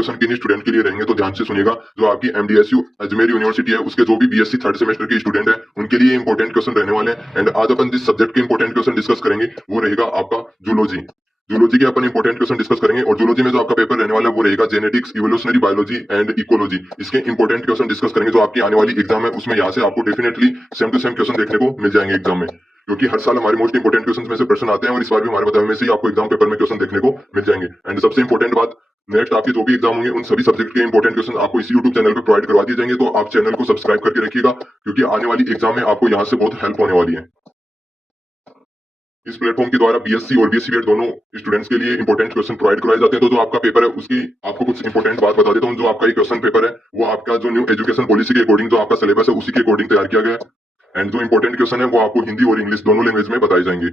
Question किन्हीं student के लिए रहेंगे, तो ध्यान से सुनिएगा। जो आपकी एमडीएसयू अजमेर यूनिवर्सिटी है, उसके जो भी बीएससी थर्ड सेमेस्टर के स्टूडेंट है, उनके लिए इंपॉर्टेंट क्वेश्चन रहने वाले हैं। एंड आज अपन जिस सब्जेक्ट के इंपॉर्टेंट क्वेश्चन डिस्कस करेंगे वो रहेगा आपका जूलॉजी। जूलॉजी के अपन इंपॉर्टेंट क्वेश्चन डिस्कस करेंगे, और जूलॉजी में जो आपका पेपर रहने वाला है वो रहेगा genetics, evolutionary biology and ecology. इसके इंपॉर्टेंट क्वेश्चन डिस्कस करेंगे। जो आपकी आने वाली एग्जाम है उसमें यहाँ से आपको definitely same to same question देखने को मिल जाएंगे एग्जाम में, क्योंकि हर साल हमारे मोस्ट इंपोर्टेंट क्वेश्चन में से प्रश्न आते हैं, और इस बार भी हमारे बताए में से ही आपको एग्जाम पेपर में क्वेश्चन देखने को मिल जाएंगे। एंड सबसे इंपॉर्टेंट बात, नेक्स्ट आपके जो भी एग्जाम होंगे उन सभी सब्जेक्ट के इंपॉर्टेंट क्वेश्चन आपको इसी यूट्यूब चैनल पर प्रोवाइड करवा दिए जाएंगे। तो आप चैनल को सब्सक्राइब करके रखिएगा, क्योंकि आने वाली एग्जाम में आपको यहाँ से बहुत हेल्प होने वाली है। इस प्लेटफॉर्म के द्वारा बीएससी और बीएससी बीएड दोनों स्टूडेंट्स के लिए इंपॉर्टेंट क्वेश्चन प्रोवाइड करवाए जाते हैं। तो जो आपका पेपर है उसकी आपको कुछ इंपॉर्टेंट बात बता देता हूँ। जो आपका ये क्वेश्चन पेपर है वो आपका जो न्यू एजुकेशन पॉलिसी के अकॉर्डिंग जो आपका सिलेबस है उसी के अकॉर्डिंग तैयार किया गया है। एंड जो इंपॉर्टेंट क्वेश्चन है वो आपको हिंदी और इंग्लिश दोनों लैंग्वेज में बताए जाएंगे।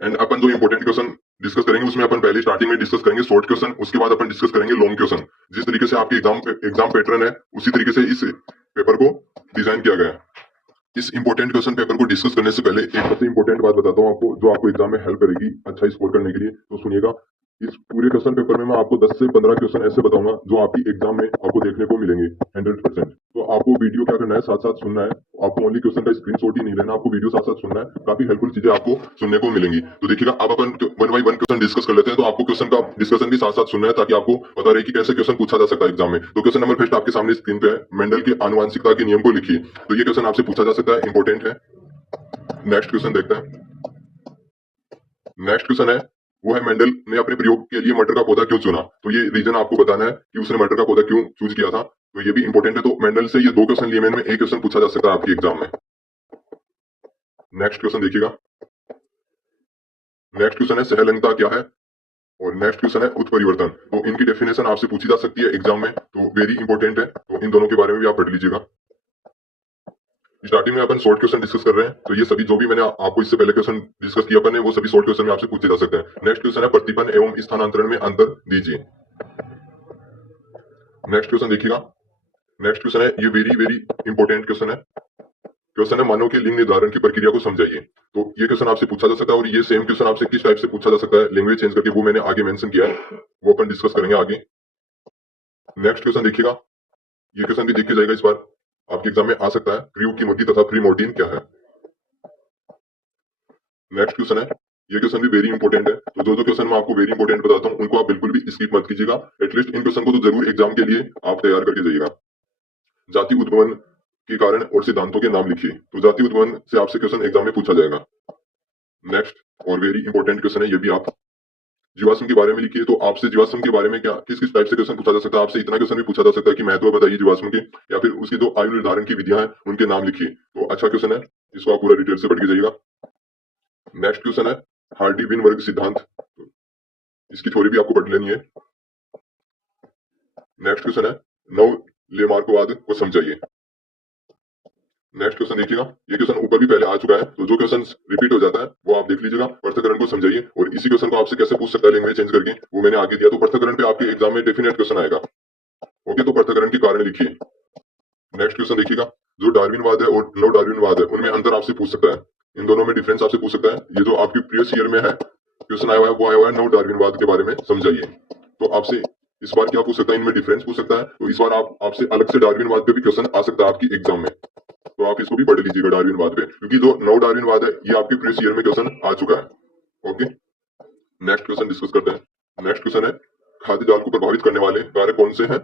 एंड अपन जो इंपॉर्टेंट क्वेश्चन डिस्कस करेंगे उसमें अपन पहले स्टार्टिंग में डिस्कस करेंगे शॉर्ट क्वेश्चन, उसके बाद अपन डिस्कस करेंगे लॉन्ग क्वेश्चन। जिस तरीके से आपके एग्जाम पैटर्न है उसी तरीके से इस पेपर को डिजाइन किया गया है। इस इंपॉर्टेंट क्वेश्चन पेपर को डिस्कस करने से पहले एक सबसे इंपॉर्टेंट बात बताता हूँ आपको, जो आपको एग्जाम में हेल्प करेगी अच्छा स्कोर करने के लिए। तो सुनिएगा, इस पूरे क्वेश्चन पेपर में मैं आपको 10 से 15 क्वेश्चन ऐसे बताऊंगा जो आपकी एग्जाम में आपको देखने को मिलेंगे 100%। तो आपको वीडियो क्या करना है, साथ साथ सुनना है। आपको ओनली क्वेश्चन का स्क्रीनशॉट ही नहीं लेना, आपको वीडियो साथ साथ सुनना है। काफी हेल्पफुल चीजें आपको सुनने को मिलेंगी। तो देखिएगा, अब अपन 1 बाय 1 क्वेश्चन डिस्कस कर लेते हैं। तो आपको क्वेश्चन का डिस्कशन भी साथ साथ सुनना है, ताकि आपको पता रहे कि कैसे क्वेश्चन पूछा जा सकता है एग्जाम में। तो क्वेश्चन नंबर फर्स्ट आपके सामने स्क्रीन पे है, मेंडल के आनुवंशिकता के नियम को लिखिए। तो ये क्वेश्चन आपसे पूछा जा सकता है, इंपॉर्टेंट है। नेक्स्ट क्वेश्चन देखते हैं। नेक्स्ट क्वेश्चन है वो है, मेंडल ने अपने प्रयोग के लिए मटर का पौधा क्यों चुना? तो ये रीजन आपको बताना है कि उसने मटर का पौधा क्यों चूज किया था। तो ये भी इंपॉर्टेंट है। तो मेंडल से ये 2 क्वेश्चन लिए मैंने, एक क्वेश्चन पूछा जा सकता है आपकी एग्जाम में। नेक्स्ट क्वेश्चन देखिएगा। नेक्स्ट क्वेश्चन है, सहलंगता क्या है? और नेक्स्ट क्वेश्चन है उत्परिवर्तन। तो इनकी डेफिनेशन आपसे पूछी जा सकती है एग्जाम में, तो वेरी इंपॉर्टेंट है। तो इन दोनों के बारे में भी आप पढ़ लीजिएगा। स्टार्टिंग में अपन शॉर्ट क्वेश्चन डिस्कस कर रहे हैं, तो ये सभी जो भी मैंने आपको इससे पहले क्वेश्चन डिस्कस किया अपन ने, वो सभी शॉर्ट क्वेश्चन में आपसे पूछे जा सकते हैं। नेक्स्ट क्वेश्चन है, प्रतिपन्न एवं स्थानांतरण में अंतर दीजिए। नेक्स्ट क्वेश्चन देखिएगा। नेक्स्ट क्वेश्चन है, ये वेरी वेरी इंपॉर्टेंट क्वेश्चन है। क्वेश्चन है, मानव के लिंग निर्धारण की प्रक्रिया को समझाइए। तो ये क्वेश्चन आपसे पूछा जा सकता है, और ये सेम क्वेश्चन आपसे किस टाइप से पूछा जा सकता है लैंग्वेज चेंज करके, वो मैंने आगे मेंशन किया है, वो अपन डिस्कस करेंगे आगे। नेक्स्ट क्वेश्चन देखिएगा। ये क्वेश्चन भी देखिए जाएगा, इस बार आपके एग्जाम में आ सकता है। क्रियो की मोटी तथा फ्री मोर्टीन क्या है? नेक्स्ट क्वेश्चन है, ये क्वेश्चन भी वेरी इंपॉर्टेंट है। तो जो क्वेश्चन मैं आपको वेरी इंपॉर्टेंट बताता हूँ उनको आप बिल्कुल भी स्किप मत कीजिएगा। एटलीस्ट इन क्वेश्चन को तो जरूर एग्जाम के लिए आप तैयार करके जाइएगा। जाति उद्भवन के कारण और सिद्धांतों के नाम लिखिए। तो जाति उद्भवन से आपसे क्वेश्चन एग्जाम में पूछा जाएगा। नेक्स्ट और वेरी इंपॉर्टेंट क्वेश्चन है, ये भी आप जीवाश्म के बारे में लिखिए। तो आपसे जीवाश्म के बारे में क्या किस किस टाइप से क्वेश्चन पूछा जा सकता है? आपसे इतना क्वेश्चन भी पूछा जा सकता है कि महत्व बताइए जीवाश्म के, या फिर उसकी जो आयु निर्धारण की विधियां हैं उनके नाम लिखिए। तो अच्छा क्वेश्चन है, इसको आप पूरा डिटेल से पढ़ के जाइएगा। नेक्स्ट क्वेश्चन है, हार्डी विन वर्ग सिद्धांत, इसकी थ्योरी भी आपको पढ़ लेनी है। नेक्स्ट क्वेश्चन है, नव लेमार्कवाद को समझाइए। नेक्स्ट क्वेश्चन देखिएगा। ये क्वेश्चन ऊपर भी पहले आ चुका है, तो जो क्वेश्चन रिपीट हो जाता है वो आप देख लीजिएगा। पृथक्करण को समझाइए, और इसी क्वेश्चन को आपसे कैसे पूछ सकता है लैंग्वेज चेंज करके, वो मैंने आगे दिया। तो पृथक्करण पे आपके एग्जाम में डेफिनेट क्वेश्चन आएगा। ओके, तो पृथक्करण के कारण लिखिए। नेक्स्ट क्वेश्चन देखिएगा। जो डार्विनवाद है और नव डार्विनवाद है उनमें अंतर आपसे पूछ सकता है। इन दोनों में डिफरेंस आपसे पूछ सकता है। ये जो आपकी प्रीवियस ईयर में है क्वेश्चन आया हुआ है वो आया हुआ है, नव डार्विनवाद के बारे में समझाइए। तो आपसे इस बार क्या पूछ सकता है, इनमें डिफरेंस पूछ सकता है। तो इस बार आपसे अलग से डार्विनवाद पे भी क्वेश्चन आ सकता है आपकी एग्जाम में। तो आप इसको भी पढ़ लीजिएगा डार्विनवाद पे, क्योंकि जो नव डार्विनवाद है ये आपके प्रीवियस ईयर में क्वेश्चन आ चुका है। ओके, नेक्स्ट क्वेश्चन डिस्कस करते हैं। नेक्स्ट क्वेश्चन है, खाद्य जाल को प्रभावित करने वाले कारक कौन से हैं,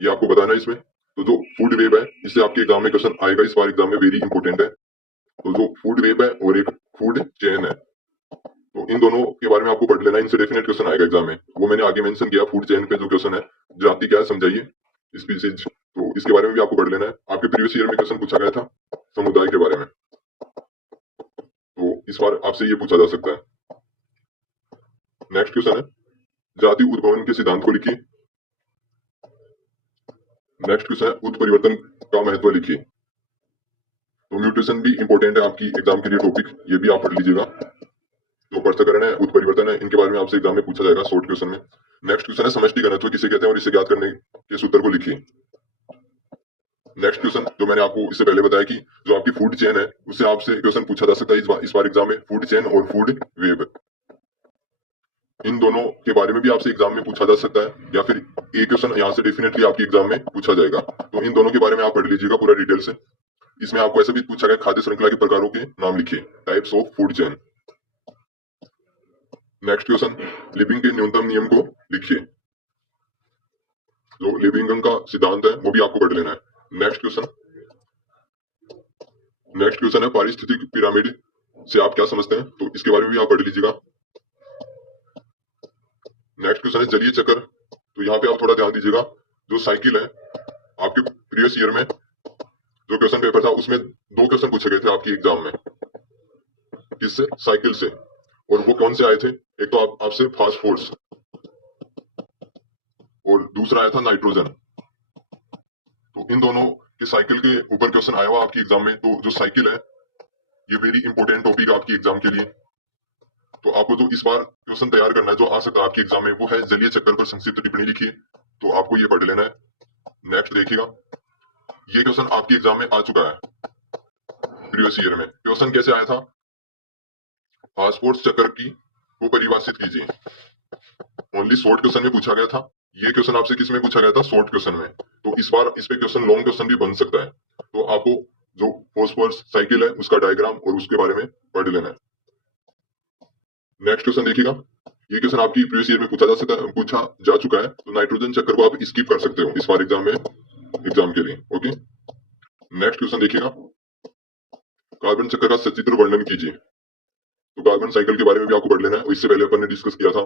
ये आपको बताना है इसमें। तो जो फूड वेब है, इससे आपके एग्जाम में क्वेश्चन आएगा इस बार एग्जाम में, वेरी इंपॉर्टेंट है। तो जो फूड वेब है और एक फूड चेन है, तो इन दोनों के बारे में आपको पढ़ लेना है। इनसे डेफिनेट क्वेश्चन आएगा एग्जाम में, वो मैंने आगे मेंशन किया। फूड चेन पे जो क्वेश्चन है, जाति क्या है समझाइए, स्पीसीज, तो इसके बारे में भी आपको पढ़ लेना है। आपके प्रीवियस ईयर में क्वेश्चन पूछा गया था समुदाय के बारे में, तो इस बार आपसे ये पूछा जा सकता है। नेक्स्ट क्वेश्चन है, जाति उद्भवन के सिद्धांत को लिखिए। नेक्स्ट क्वेश्चन है, उत्परिवर्तन का महत्व लिखिए। तो म्यूटेशन भी इंपॉर्टेंट है आपकी एग्जाम के लिए टॉपिक, ये भी आप पढ़ लीजिएगा। तो पृथक्करण है, उत्परिवर्तन है, इनके बारे में आपसे एग्जाम में पूछा जाएगा शॉर्ट क्वेश्चन में। नेक्स्ट क्वेश्चन है, समष्टि घनत्व किसे कहते हैं और इसे ज्ञात करने के सूत्र को लिखिए। नेक्स्ट क्वेश्चन जो मैंने आपको इससे पहले बताया कि जो आपकी फूड चेन है उससे आपसे क्वेश्चन पूछा जा सकता है इस बार एग्जाम में, फूड चेन और फूड वेब। इन दोनों के बारे में भी आपसे एग्जाम में पूछा जा सकता है, या फिर एक क्वेश्चन यहाँ से डेफिनेटली आपके एग्जाम में पूछा जाएगा। तो इन दोनों के बारे में आप पढ़ लीजिएगा पूरा डिटेल से। इसमें आपको ऐसा भी पूछा गया, खाद्य श्रृंखला के प्रकारों के नाम लिखिए, types of food chain. Next question, living के न्यूनतम नियम को लिखिए। जो लिविंगन का सिद्धांत है वो भी आपको पढ़ लेना है। नेक्स्ट क्वेश्चन है पारिस्थितिक पिरामिड से आप क्या समझते हैं, तो इसके बारे में भी आप पढ़ लीजिएगा। नेक्स्ट क्वेश्चन है जलीय चक्र। तो यहाँ पे आप थोड़ा ध्यान दीजिएगा, जो साइकिल है आपके प्रीवियस ईयर में जो क्वेश्चन पेपर था उसमें 2 क्वेश्चन पूछे गए थे आपकी एग्जाम में, किससे, साइकिल से। और वो कौन से आए थे, एक तो आपसे फास्फोर्स और दूसरा आया था नाइट्रोजन। तो इन दोनों के साइकिल के ऊपर क्वेश्चन आया हुआ आपकी एग्जाम में। तो जो साइकिल है ये वेरी इंपॉर्टेंट टॉपिक आपकी एग्जाम के लिए। तो आपको जो इस बार क्वेश्चन तैयार करना है जो आ सकता है आपके एग्जाम में, वो है जलीय चक्कर पर संक्षिप्त टिप्पणी लिखिए। तो आपको ये पढ़ लेना है। नेक्स्ट देखिएगा, ये क्वेश्चन आपके एग्जाम में आ चुका है प्रीवियस ईयर में। क्वेश्चन कैसे आया था, फास्फोर्स चक्र की को परिभाषित कीजिए। ओनली शॉर्ट क्वेश्चन में पूछा गया था। ये क्वेश्चन आपसे किस में पूछा गया था, शॉर्ट क्वेश्चन में। तो इस बार इस पे क्वेश्चन लॉन्ग क्वेश्चन भी बन सकता है। तो आपको जो फास्फोरस साइकिल है उसका डायग्राम और उसके बारे में पढ़ लेना है। नेक्स्ट क्वेश्चन देखिएगा, ये क्वेश्चन आपकी प्रीवियस ईयर में पूछा जा चुका है। तो नाइट्रोजन चक्कर को आप स्किप कर सकते हो इस बार एग्जाम में, एग्जाम के लिए। ओके, नेक्स्ट क्वेश्चन देखिएगा, कार्बन चक्र का सचित्र वर्णन कीजिए। तो कार्बन साइकिल के बारे में भी आपको पढ़ लेना है, और इससे पहले अपन ने डिस्कस किया था,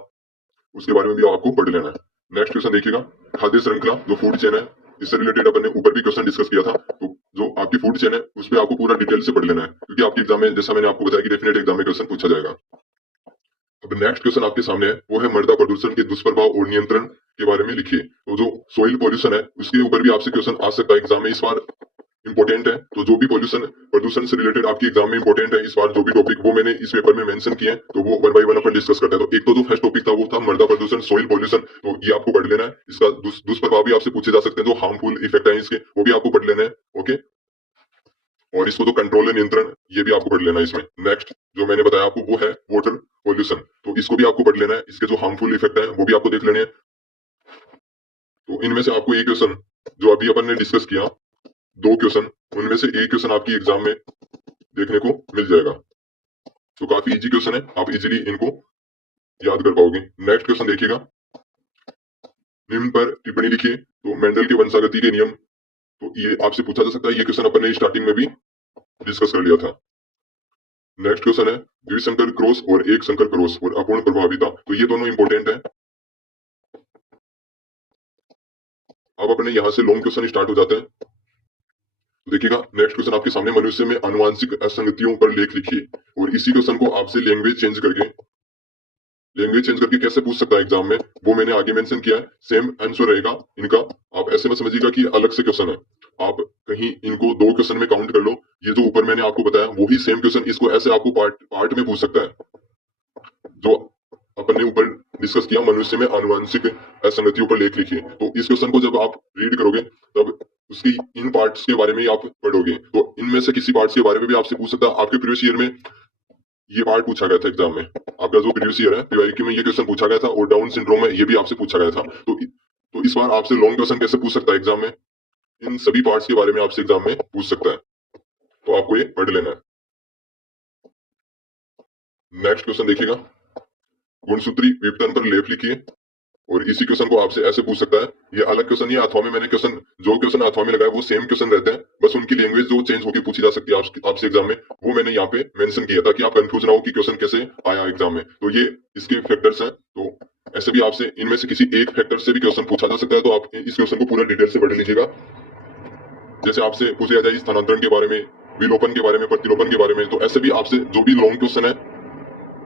उसके बारे में भी आपको पढ़ लेना है। नेक्स्ट क्वेश्चन देखिएगा, खाद्य श्रृंखला जो फूड चेन है, इससे रिलेटेड अपन ने ऊपर भी क्वेश्चन डिस्कस किया था। तो जो आपकी फूड चेन है उस पर आपको पूरा डिटेल से पढ़ लेना है, क्योंकि आपके एग्जाम में, जैसा मैंने आपको बताया कि डेफिनेट एग्जाम में क्वेश्चन पूछा जाएगा। अब नेक्स्ट क्वेश्चन आपके सामने है, वो है मृदा प्रदूषण के दुष्प्रभाव और नियंत्रण के बारे में लिखिए। तो जो सोइल पॉल्यूशन है उसके ऊपर भी आपसे क्वेश्चन आ सकता है एग्जाम में, इस बार इंपॉर्टेंट है। तो जो भी प्रदूषण से रिलेटेड आपके एग्जाम में इंपॉर्टेंट है इस बार जो भी टॉपिक, वो मैंने इस पेपर में मेंशन किए हैं। तो वो 1 बाय 1 अपन डिस्कस करते हैं। तो एक तो जो फर्स्ट टॉपिक था वो था मृदा प्रदूषण, सोइल पॉल्यूशन। तो ये आपको पढ़ लेना है। इसका दुष्प्रभाव भी आपसे पूछे जा सकते हैं, जो हार्मफुल इफेक्ट है इसके, वो भी आपको पढ़ लेना है। ओके, और इसको तो कंट्रोल है, नियंत्रण, ये भी आपको पढ़ लेना है इसमें। नेक्स्ट जो मैंने बताया आपको वो है वाटर पॉल्यूशन। तो इसको भी आपको पढ़ लेना है, इसके जो हार्मफुल इफेक्ट है वो भी आपको देख लेने हैं। तो इनमें से आपको एक क्वेश्चन जो अभी अपन ने डिस्कस किया, 2 क्वेश्चन, उनमें से एक क्वेश्चन आपकी एग्जाम में देखने को मिल जाएगा। तो काफी इजी क्वेश्चन है, आप इजीली इनको याद कर पाओगे। नेक्स्ट क्वेश्चन देखिएगा, निम्न पर टिप्पणी लिखिए। तो मेंडल के वंशागति के नियम, तो ये आपसे पूछा जा सकता है। ये क्वेश्चन अपन ने स्टार्टिंग में भी डिस्कस कर लिया था। नेक्स्ट क्वेश्चन है द्विसंकर क्रॉस और एक संकर क्रॉस और अपूर्ण प्रभाविता। तो ये दोनों इंपॉर्टेंट है। अब अपने यहाँ से लॉन्ग क्वेश्चन स्टार्ट हो जाते हैं। देखिएगा, नेक्स्ट क्वेश्चन आपके सामने, मनुष्य में आनुवांशिक असंगतियों पर लेख लिखिए। और इसी क्वेश्चन को आपसे लैंग्वेज चेंज करके कैसे पूछ सकता है एग्जाम में, वो मैंने आगे मेंशन किया है। सेम आंसर रहेगा इनका, आप ऐसे मत समझिएगा कि अलग से क्वेश्चन है। आप कहीं इनको 2 क्वेश्चन में काउंट कर लो। ये जो ऊपर मैंने आपको बताया वही सेम क्वेश्चन, इसको ऐसे आपको पार्ट में पूछ सकता है। जो अपन ने ऊपर डिस्कस किया, मनुष्य में आनुवंशिक असंगतियों पर लेख लिखिए। तो इस क्वेश्चन को जब आप रीड करोगे तब उसकी इन पार्ट्स के बारे में आप पढ़ोगे। तो इनमें से किसी पार्ट्स के बारे में भी आपसे पूछ सकता है। आपके प्रीवियस ईयर में ये पार्ट पूछा गया था एग्जाम में। आपका जो प्रीवियस ईयर है पीवाईक्यू में ये क्वेश्चन पूछा गया था, और डाउन सिंड्रोम में ये भी आपसे पूछा गया था। तो इस बार आपसे लॉन्ग क्वेश्चन कैसे पूछ सकता है एग्जाम में, इन सभी पार्ट्स के बारे में आपसे एग्जाम में पूछ सकता है। तो आपको ये पढ़ लेना है। नेक्स्ट क्वेश्चन देखिएगा, गुणसूत्री विपतन पर लेख लिखिए। और इसी क्वेश्चन को आपसे ऐसे पूछ सकता है। ये अलग क्वेश्चन नहीं है, अथवा में मैंने जो क्वेश्चन अथवा में लगाया वो सेम क्वेश्चन रहते हैं, बस उनकी लैंग्वेज जो चेंज होकर पूछी जा सकती है आपसे एग्जाम में, वो मैंने यहाँ पे मेंशन किया था कि आप कंफ्यूज ना हो कि क्वेश्चन कैसे आया एग्जाम में। तो ये इसके फैक्टर्स हैं। तो ऐसे भी आपसे इनमें से किसी एक फैक्टर से भी क्वेश्चन पूछा जा सकता है। तो आप इस क्वेश्चन को पूरा डिटेल से पढ़ लीजिएगा। जैसे आपसे पूछा जाए स्थानांतरण के बारे में, विलोपन के बारे में, प्रतिलोपन के बारे में, तो ऐसे भी आपसे जो भी लॉन्ग क्वेश्चन है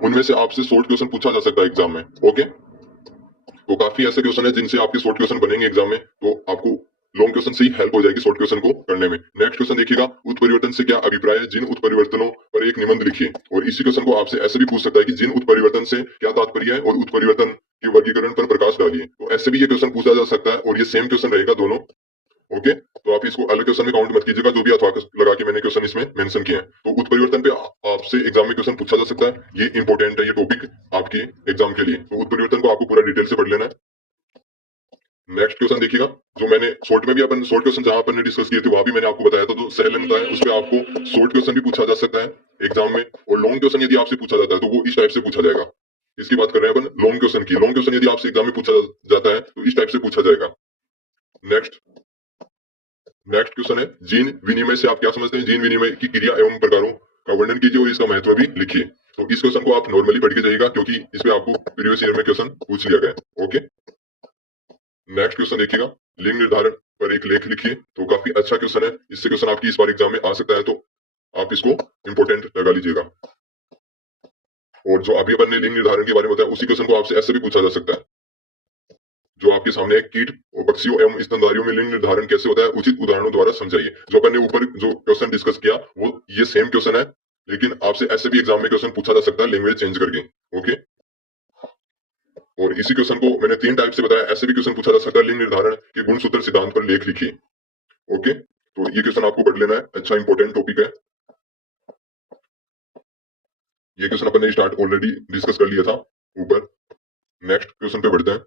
उनमें से आपसे शॉर्ट क्वेश्चन पूछा जा सकता है एग्जाम में। ओके, तो काफी ऐसे क्वेश्चन है जिनसे आपके शॉर्ट क्वेश्चन बनेंगे एग्जाम में। तो आपको लॉन्ग क्वेश्चन से ही हेल्प हो जाएगी शॉर्ट क्वेश्चन को करने में। नेक्स्ट क्वेश्चन देखिएगा, उत्परिवर्तन से क्या अभिप्राय है, जिन उत्परिवर्तनों पर एक निबंध लिखिए। और इसी क्वेश्चन को आपसे ऐसे भी पूछ सकता है कि जिन उत्परिवर्तन से क्या तात्पर्य है, और उत्परिवर्तन के वर्गीकरण पर प्रकाश डालिए। तो ऐसे भी ये क्वेश्चन पूछा जा सकता है, और ये सेम क्वेश्चन रहेगा दोनों। ओके, तो आप इसको अलग क्वेश्चन में काउंट मत कीजिएगा, जो भी अथवा लगा के मैंने क्वेश्चन इसमें मेंशन किए हैं। तो उत्परिवर्तन पे आपसे एग्जाम में क्वेश्चन पूछा जा सकता है, ये इंपॉर्टेंट है ये टॉपिक आपके एग्जाम के लिए। तो उत्परिवर्तन को आपको पूरा डिटेल से पढ़ लेना है। नेक्स्ट क्वेश्चन देखिएगा, जो मैंने शॉर्ट में भी अपन शॉर्ट क्वेश्चन जहां अपन ने डिस्कस किए थे वहां भी मैंने आपको बताया था, तो सेल लेंथ है उस पर आपको शॉर्ट क्वेश्चन भी पूछा जा सकता है एग्जाम में, और लॉन्ग क्वेश्चन यदि आपसे पूछा जाता है तो वो इस टाइप से पूछा जाएगा। इसकी बात कर रहे हैं अपन लॉन्ग क्वेश्चन की। लॉन्ग क्वेश्चन यदि आपसे एग्जाम में पूछा जाता है तो इस टाइप से पूछा जाएगा। नेक्स्ट नेक्स्ट क्वेश्चन है, जीन विनिमय से आप क्या समझते हैं? जीन विनिमय की क्रिया एवं प्रकारों का वर्णन कीजिए और इसका महत्व भी लिखिए। तो इस क्वेश्चन को आप नॉर्मली पढ़ के जाइएगा, क्योंकि इसमें आपको प्रीवियस ईयर में क्वेश्चन पूछ लिया गया है। ओके, नेक्स्ट क्वेश्चन देखिएगा, लिंग निर्धारण पर एक लेख लिखिए। तो काफी अच्छा क्वेश्चन है, इससे क्वेश्चन आपकी इस बार एग्जाम में आ सकता है, तो आप इसको इंपोर्टेंट लगा लीजिएगा। और जो अभी अपन ने लिंग निर्धारण के बारे में बताया, उसी क्वेश्चन को आपसे ऐसे भी पूछा जा सकता है, जो आपके सामने है, कीट और पक्षियों एवं स्तनधारियों में लिंग निर्धारण कैसे होता है, उचित उदाहरणों द्वारा समझाइए। जो अपन ने ऊपर जो क्वेश्चन डिस्कस किया वो ये सेम क्वेश्चन है, लेकिन आपसे ऐसे भी एग्जाम में क्वेश्चन पूछा जा सकता है लैंग्वेज चेंज करके। ओके, और इसी क्वेश्चन को मैंने 3 टाइप से बताया, ऐसे भी क्वेश्चन पूछा जा सकता है, लिंग निर्धारण के गुणसूत्र सिद्धांत पर लेख लिखिए। ओके, तो ये क्वेश्चन आपको पढ़ लेना है, अच्छा इंपॉर्टेंट टॉपिक है। ये क्वेश्चन अपन ने स्टार्ट ऑलरेडी डिस्कस कर लिया था ऊपर। नेक्स्ट क्वेश्चन पे बढ़ते हैं।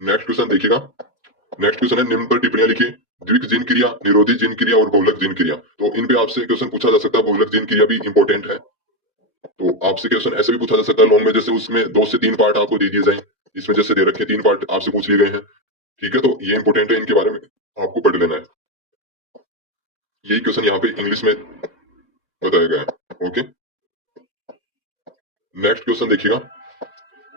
नेक्स्ट क्वेश्चन देखिएगा, नेक्स्ट क्वेश्चन है, निम्न पर टिप्पणियां लिखिए। द्विक जिन क्रिया, निरोधी जिन क्रिया और बहुलक जिन क्रिया। तो इन पे आपसे क्वेश्चन पूछा जा सकता है, बहुलक जिन क्रिया भी इंपॉर्टेंट है। तो आपसे क्वेश्चन ऐसे भी पूछा जा सकता है लॉन्ग में, जैसे उसमें 2 से 3 पार्ट आपको दे दिए जाए, इसमें जैसे दे रखे 3 पार्ट आपसे पूछ लिए गए हैं। ठीक है, तो ये इंपॉर्टेंट है, इनके बारे में आपको पढ़ लेना है। यही क्वेश्चन यहाँ पे इंग्लिश में बताया गया है। ओके, नेक्स्ट क्वेश्चन देखिएगा,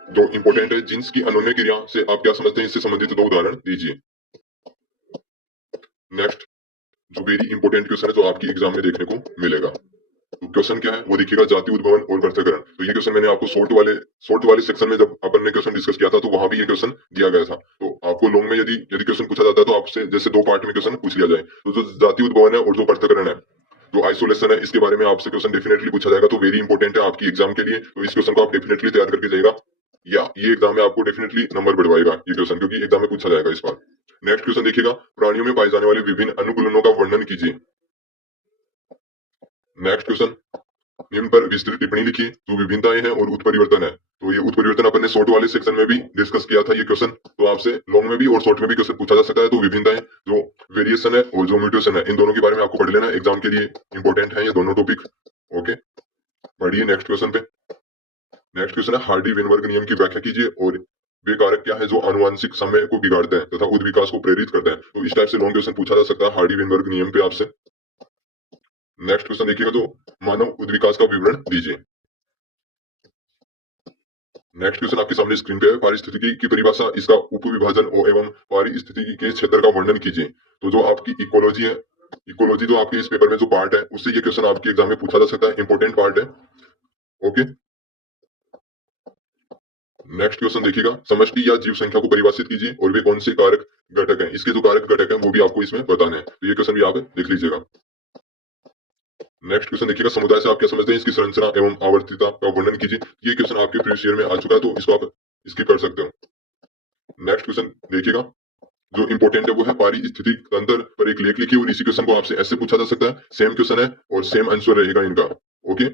जो इंपॉर्टेंट है, जिन्स की अनोन्य क्रिया से आप क्या समझते हैं, इससे संबंधित 2 उदाहरण दीजिए। नेक्स्ट, जो वेरी इंपॉर्टेंट क्वेश्चन है जो आपकी एग्जाम में देखने को मिलेगा, तो क्वेश्चन क्या है वो देखिएगा, जाति उद्भवन और पृथक्करण। तो ये क्वेश्चन मैंने आपको शॉर्ट वाले सेक्शन में जब अपन ने क्वेश्चन डिस्कस किया था तो वहां भी ये क्वेश्चन दिया गया था। तो आपको लॉन्ग में यदि यदि क्वेश्चन पूछा जाता है तो आपसे जैसे 2 पार्ट में क्वेश्चन पूछ लिया जाए, तो जो जाति उद्भवन है और जो पृथक्करण है, जो आइसोलेशन है, इसके बारे में आपसे क्वेश्चन डेफिनेटली पूछा जाएगा। तो वेरी इंपॉर्टेंट है आपकी एग्जाम के लिए, तो इस क्वेश्चन को आप डेफिनेटली तैयार करके जाइएगा, या ये एग्जाम में आपको डेफिनेटली नंबर बढ़वाएगा ये क्वेश्चन, क्योंकि एग्जाम में पूछा जाएगा इस बार। नेक्स्ट क्वेश्चन देखिएगा, प्राणियों में पाए जाने वाले विभिन्न अनुकूलनों का वर्णन कीजिए। नेक्स्ट क्वेश्चन, निम्न पर विस्तृत टिप्पणी लिखिए, जो विभिन्नताएं हैं और उत्परिवर्तन है। तो ये उत्परिवर्तन अपन ने शॉर्ट वाले सेक्शन में भी डिस्कस किया था ये क्वेश्चन, तो आपसे लॉन्ग में भी और शॉर्ट में भी क्वेश्चन पूछा जा सकता है। तो विभिन्नताएं, जो वेरिएशन है और जो म्यूटेशन है, इन दोनों के बारे में आपको पढ़ लेना है, एग्जाम के लिए इंपॉर्टेंट है ये दोनों टॉपिक। ओके, बढ़िए नेक्स्ट क्वेश्चन पे। नेक्स्ट क्वेश्चन है, हार्डी वेनबर्ग नियम की व्याख्या कीजिए और वे कारक क्या है जो आनुवांशिक समय को बिगाड़ते हैं तथा उद विकास को प्रेरित करते हैं। तो इस टाइप से लॉन्ग क्वेश्चन पूछा जा सकता है हार्डी वेनबर्ग नियम पे आपसे। नेक्स्ट क्वेश्चन देखिएगा, जो मानव उद विकास का विवरण दीजिए। नेक्स्ट क्वेश्चन आपके सामने स्क्रीन पे है, पारिस्थितिकी की परिभाषा, इसका उपविभाजन एवं पारिस्थितिकी के क्षेत्र का वर्णन कीजिए। तो जो आपकी इकोलॉजी है, इकोलॉजी जो आपके इस पेपर में जो पार्ट है, उससे ये क्वेश्चन आपके एग्जाम में पूछा जा सकता है, इंपॉर्टेंट पार्ट है। ओके, नेक्स्ट क्वेश्चन देखिएगा, समष्टि या जीव संख्या को परिभाषित कीजिए और वे कौन से कारक घटक हैं, इसके जो कारक घटक हैं वो भी आपको इसमें बताने हैं। तो ये क्वेश्चन भी आप देख लीजिएगा। नेक्स्ट क्वेश्चन देखिएगा, समुदाय से आप क्या समझते हैं, इसकी संरचना एवं आवर्तिता का वर्णन कीजिए। ये क्वेश्चन आपके प्रीवियस ईयर में आ चुका है, तो इसको आप स्किप कर सकते हो। नेक्स्ट क्वेश्चन देखिएगा, जो इंपॉर्टेंट है वो है पारिस्थितिक तंत्र पर एक लेख लिखिए, और इसी क्वेश्चन को आपसे ऐसे पूछा जा सकता है, सेम क्वेश्चन है और सेम आंसर रहेगा इनका। ओके,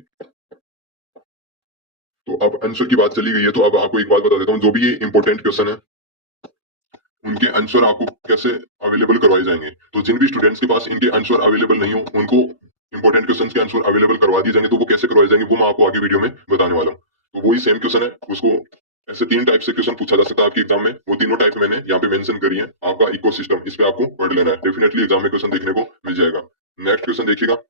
तो अब आंसर की बात चली गई है, तो अब आपको एक बात बता देता हूँ, जो भी ये इंपॉर्टेंट क्वेश्चन है उनके आंसर आपको कैसे अवेलेबल करवाए जाएंगे। तो जिन भी स्टूडेंट्स के पास इनके आंसर अवेलेबल नहीं हो, उनको इंपॉर्टेंट क्वेश्चन के आंसर अवेलेबल करवा दिए जाएंगे। तो वो कैसे करवाए जाएंगे वो मैं आपको आगे वीडियो में बताने वाला हूँ। तो वही सेम क्वेश्चन है, उसको ऐसे 3 टाइप से क्वेश्चन पूछा जा सकता है आपके एग्जाम में। वो तीनों टाइप मैंने यहाँ पे मेंशन करी है। आपका इकोसिस्टम, इस पे आपको पढ़ लेना है, डेफिनेटली एग्जाम में क्वेश्चन देखने को मिल जाएगा। नेक्स्ट क्वेश्चन देखिएगा,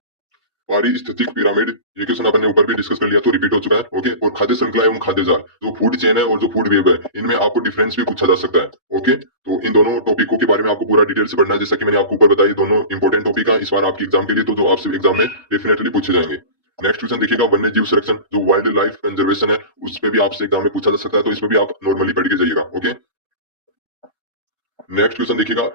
पारिस्थितिक पिरामिड, ये क्वेश्चन अपन ने ऊपर भी डिस्कस कर लिया, तो रिपीट हो चुका है। ओके, और खाद्य श्रृंखला एवं खाद्य जाल, जो फूड चेन है और जो फूड वेब है, इनमें आपको डिफरेंस भी पूछा जा सकता है। ओके, तो इन दोनों टॉपिकों के बारे में आपको पूरा डिटेल से पढ़ना है, जैसा कि मैंने आपको ऊपर बताया, दोनों इंपॉर्टेंट टॉपिक है इस बार आपके एग्जाम के लिए, तो जो आपसे एग्जाम में डेफिनेटली पूछे जाएंगे। नेक्स्ट क्वेश्चन देखिएगा, वन्य जीव संरक्षण, जो वाइल्ड लाइफ कंजर्वेशन है, उस पर भी आपसे एग्जाम में पूछा जा सकता है, तो इसमें भी आप नॉर्मली पढ़ के जाइएगा। ओके, नेक्स्ट क्वेश्चन देखिएगा,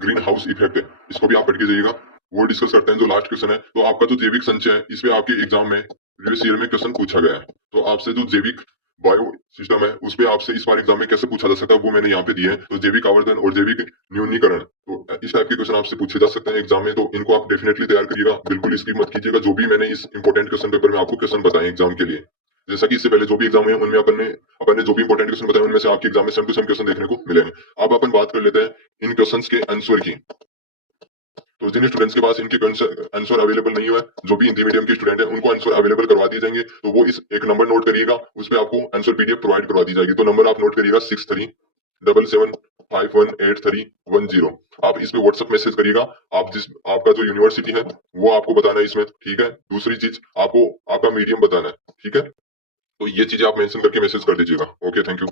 ग्रीन हाउस इफेक्ट है, इसको भी आप पढ़ के जाइएगा, वो डिस्कस करते हैं। जो लास्ट क्वेश्चन है, तो आपका जो जैविक संचय है, इस पे आपके एग्जाम में प्रीवियस ईयर में क्वेश्चन पूछा गया है। तो आपसे जो जैविक बायो सिस्टम है, उसपे आपसे इस बार एग्जाम में कैसे पूछा जा सकता है वो मैंने यहाँ पे दिए हैं। तो जैविक आवर्धन और जैविक न्यूनीकरण, तो इस टाइप के क्वेश्चन आपसे पूछे जा सकते हैं एग्जाम में, तो इनको आप डेफिनेटली तैयार करिएगा, बिल्कुल स्किप मत कीजिएगा। जो भी मैंने इस इंपॉर्टेंट क्वेश्चन पेपर में आपको क्वेश्चन बताए एग्जाम के लिए, जैसा कि इससे पहले जो भी एग्जाम हुए उनमें अपन ने जो भी इंपॉर्टेंट क्वेश्चन बताए उनमें से आपके एग्जाम में सेम टू सेम क्वेश्चन देखने को मिलेंगे। अब अपन बात कर लेते हैं इन क्वेश्चंस के आंसर की। तो जिन स्टूडेंट्स के पास इनके आंसर अवेलेबल नहीं हुआ है, जो भी हिंदी मीडियम के स्टूडेंट है उनको आंसर अवेलेबल करवा दिए जाएंगे। तो वो इस एक नंबर नोट करिएगा, उस पर आपको आंसर पीडीएफ प्रोवाइड करवा दी जाएगी। तो नंबर आप नोट करिएगा 6377518310। आप इस पे व्हाट्सएप मैसेज करिएगा। आप आपका जो यूनिवर्सिटी है वो आपको बताना है इसमें, ठीक है। दूसरी चीज आपको आपका मीडियम बताना है, ठीक है। तो ये चीजें आप मेंशन करके मैसेज कर दीजिएगा। Okay, thank you.